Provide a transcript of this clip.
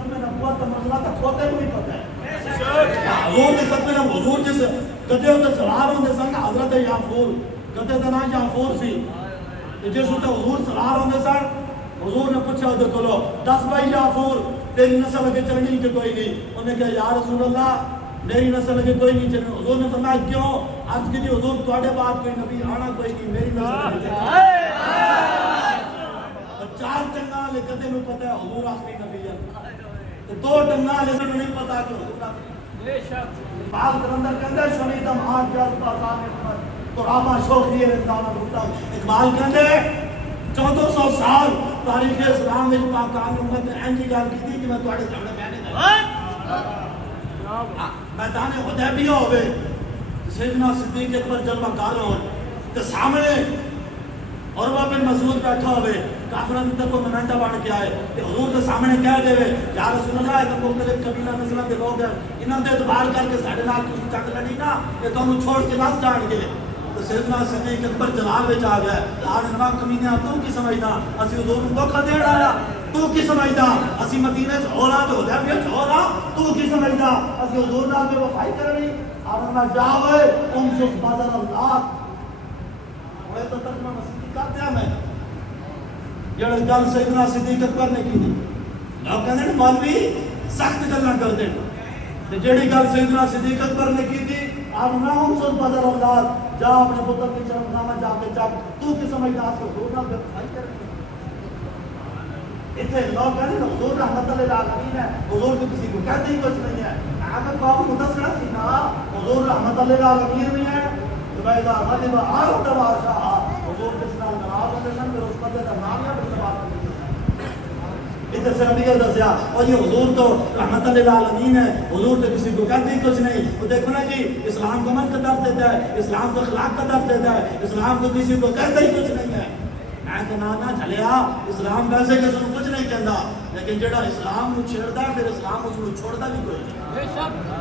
ختم نبوت کا مسئلہ تو کھوتے کو بھی پتہ ہے حضور کے ختم نبوت حضور جس گدے ہوتے سوار ہوتے سن حضرت یافور گدے کا نام یافور سی جس ہوتے حضور سوار ہوتے سن حضور نے پوچھا ہوتے کلو 10 بھائی یافور تیری نسل اگے چلنی کہ کوئی نہیں انہوں نے کہا یا رسول اللہ میری نسل اگے کوئی نہیں چلنی حضور نے فرمایا کیوں عرض کی حضور تواڈے بعد کوئی نبی آنا کوئی نہیں میری نسل اگے چلنی چار ٹنگا لے کدے نو پتہ ہے حضور آخری نبی ہے دو ٹنگا لے سن نہیں پتا کہ حضور آخری بے شک باغ درندر کہندے شنیدم آج جاز بازار میں تو رابع شوخی ہے دانا گفتہ اقبال کہندے 1400 سال تاریخ اسلام میں پاکستان امت نے اینجی گل کی تھی کہ میں تواڈے سامنے بیان کروں میدان حدیبیہ ہوئے سیدنا صدیق اکبر جلوہ کار ہون تے سامنے عروہ بن مسعود بیٹھا ہوئے کافروں کی طرف منانڈا بن کے آئے کہ حضور کے سامنے کہہ دے یا رسول اللہ ہے کہ مختلف قبیلہ نسلوں کے لوگ ہیں انہوں نے اعتبار کر کے ساڑھے نال کسی چک لڑی نا یہ تو انہوں چھوڑ کے ناس جان گے تو سیدنا صدیق اکبر جلال وچ آ گئے آج نواں کمینہ تو کی سمجھدا اسی حضور کو دھوکا دین آیا تو کی سمجھدا اسی مدینے وچ ہورا تے حدیبیہ وچ ہورا تو کی سمجھدا اسی حضور نال بے وفائی کرنی اور میں جاوے انصف بدر اللہ وہ تو ترجمہ مسیح کرتے ہیں میں جڑا گل سیدنا صدیق اکبر نے کی تھی لوگ کہتے ہیں مولوی سخت گلاں کرتے ہیں جڑی گل سیدنا صدیق اکبر نے کی تھی آپ نہ انصف بدر اللہ جا اپنے پتر کی شرم نامہ جا کے چاک تو کی سمجھدا اس کو حضور نال بے وفائی کرنی اتنے لوگ کہتے ہیں حضور رحمت اللہ العالمین ہے حضور تو کسی کو کہتے ہی کچھ نہیں ہے اگر قوم متصرہ تھی نا حضور رحمت اللہ العالمین بھی ہے زبیدہ غالب آرہ دوار شاہ حضور کس نال نراز ہوتے سن پھر اس پتے کا نام یا پھر سوال کرتے اتنے سے نبی دسیا اور یہ حضور تو رحمت للعالمین ہے حضور تو کسی کو کہتے ہی کچھ نہیں وہ دیکھو نا جی اسلام کو من کا درد دیتا ہے اسلام کو اخلاق کا درد دیتا ہے اسلام کو کسی کو کہتے ہی کچھ نہیں ہے میں کہنا نہ چلیا اسلام ویسے کسی کو کچھ نہیں کہتا لیکن جڑا اسلام کو چھیڑتا ہے پھر اسلام اس کو چھوڑتا بھی کوئی نہیں